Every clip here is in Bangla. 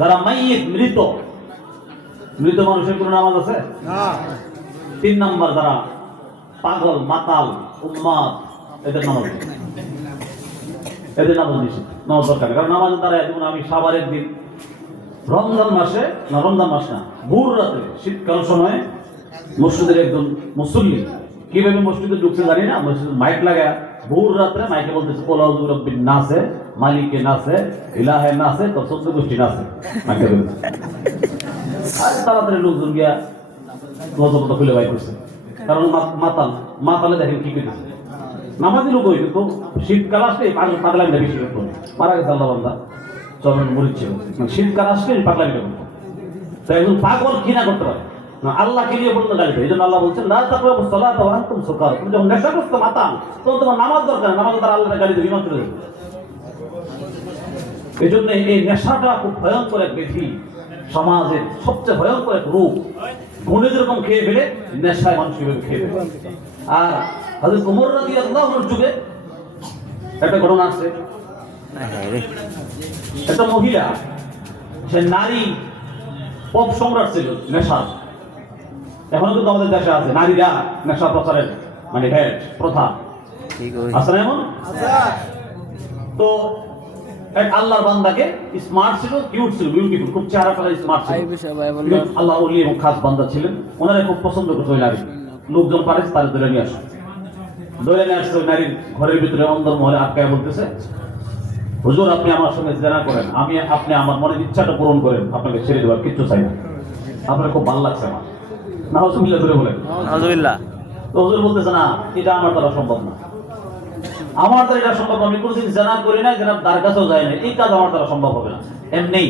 যারা মাইয়িত মৃত, মৃত মানুষের কোনো নামাজ আছে না। 3 নাম্বার যারা পাগল, মাতাল, উন্মাদ, এদের নামাজ নিষেধ, নামাজ দরকার। কারণ নামাজের দ্বারা যেমন আমি সাবারের দিন রমজান মাসে না, রমজান মাস না, ভোর রাতে শীতকাল সময়ে মসজিদের একজন মুসল্লি কিভাবে মসজিদে ঢুকছে জানি না, মসজিদে মাইক লাগায় ভোর রাত্রে মাইকে বলতেছে কোল আউযু বিরাব্বিন নাসে, মালিকে নাসে, ইলাহে নাসে, তো 14 গোষ্ঠী নাসে মাইকে বলছে। আর তাড়াতাড়ি লোকজন গিয়া গজবটা খুলে বাই করছে, কারণ মাতালে দেখেন কি করতেছে। নামাজি লোক হইবে তো শীতকাল আসলে পাগলামিটা বেশি করতো, মারা গেছে আল্লাহ বান্দা চরণ মরিচ ছিল, শীতকাল আসলে পাগলামিটা করতো। তো একজন পাগল ঘৃণা করতে পারে না, আল্লাহকে নিয়ে পর্যন্ত গালি দেয়। এই জন্য আল্লাহ বলছেন লা তাকরাবুস সালাতা ওয়া আনতুম সুকার, তুমি যখন নেশাগ্রস্ত মাতাল তখন তোমার নামাজ দরকার, নামাজ দ্বারা আল্লাহর গালি দেবে, ইমান চলে যাবে। এই জন্য এই নেশাটা খুব ভয়ঙ্কর এক ব্যাধি, সমাজের সবচেয়ে ভয়ঙ্কর এক রোগ। গুণে যেরকম খেয়ে ফেলে, নেশায় মানুষ কিভাবে খেয়ে ফেলে। আর হযরত ওমর রাদিয়াল্লাহু আনহুর যুগে একটা ঘটনা আছে, একটা মহিলা, সে নারী পপ সম্রাট ছিল নেশা। এখনো কিন্তু আমাদের দেশে আছে নারীরা নেশা প্রচারের মানে হেড প্রথা আছে না এমন। তো এক আল্লাহর বান্দাকে, স্মার্ট ছিল, কিউট ছিল, বিউটিফুল, খুব চেহারা ফেলা স্মার্ট ছিল, আল্লাহ ওলি এবং খাস বান্দা ছিলেন। ওনারা খুব পছন্দ করতো ওই নারী। লোকজন পারে তার ধরে নিয়ে আসে, ধরে নিয়ে আসছে। ওই নারীর ঘরের ভিতরে অন্দর মহলে আটকায় বলতেছে, হুজুর আপনি আমার সঙ্গে জেনা করেন, আপনি আমার মনের ইচ্ছাটা পূরণ করেন, আপনাকে ছেড়ে দেওয়ার কিচ্ছু চাই না, আপনার খুব ভালো লাগছে আমার। নাউজুবিল্লাহ করে বলেন। নাউজুবিল্লাহ। তো হুজুর বলতেছে না, এটা আমার দ্বারা সম্ভব না, আমার দ্বারা এটা সম্ভব না, আমি কোনদিন জেনা করি না, জেনার দ্বার কাছেও যায় না, এই কাজ আমার দ্বারা সম্ভব হবে না। এমনি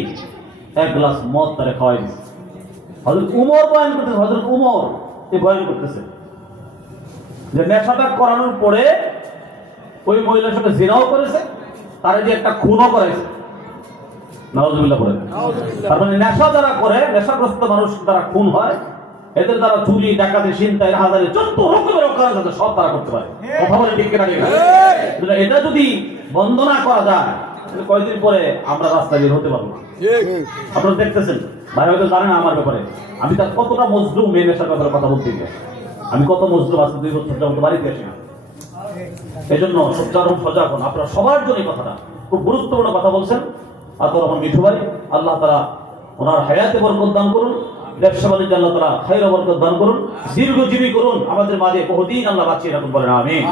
এক গ্লাস মদ তারে খাওয়াই দিচ্ছে। হযরত উমর বয়ান করতেছে, হযরত উমর এই বয়ান করতেছে যে নেশাটা করানোর পরে ওই মহিলার সাথে জিনাও করেছে, তার যে একটা খুনও করেছে। নাউজুবিল্লাহ বলেন। তার মানে নেশা যারা করে, নেশাগ্রস্ত মানুষ দ্বারা খুন হয়, এদের দ্বারা চুরি, ডাকাতি, ছিনতাই, রাহাজানি, যত রকমের অকাজ আছে সব তারা করতে পারে। কথা বলে ঠিক কিনা? এটা যদি বন্ধ না করা যায়, তাহলে কয়েকদিন পরে আমরা রাস্তায় বের হতে পারবো না। আপনারা দেখতেছেন, ভাই হয়তো জানেন আমার ব্যাপারে, আমি তার কতটা মজলুম এই নেশার ব্যাপারে কথা বলতে গিয়ে। আমি কত মজলুম, আজকে 2 বছর যাবত বাড়িতে আসি না। এই জন্য সচ্চারণ সজাগ হন। আপনারা সবার জন্য কথাটা খুব গুরুত্বপূর্ণ কথা বলছেন। আতর রহমান মিঠু ভাই, আল্লাহ তাআলা ওনার হায়াতে বরকত দান করুন, ব্যবসা বাণিজ্যে আল্লাহ তাআলা খায়র বরকত দান করুন, দীর্ঘজীবী করুন, আমাদের মাঝে বহুদিন আল্লাহ বাঁচিয়ে রাখুন, বলেন আমিন।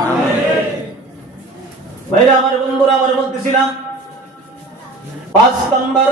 ভাইরা আমার, বন্ধুরা আমার, বলতেছিলাম 5 নাম্বার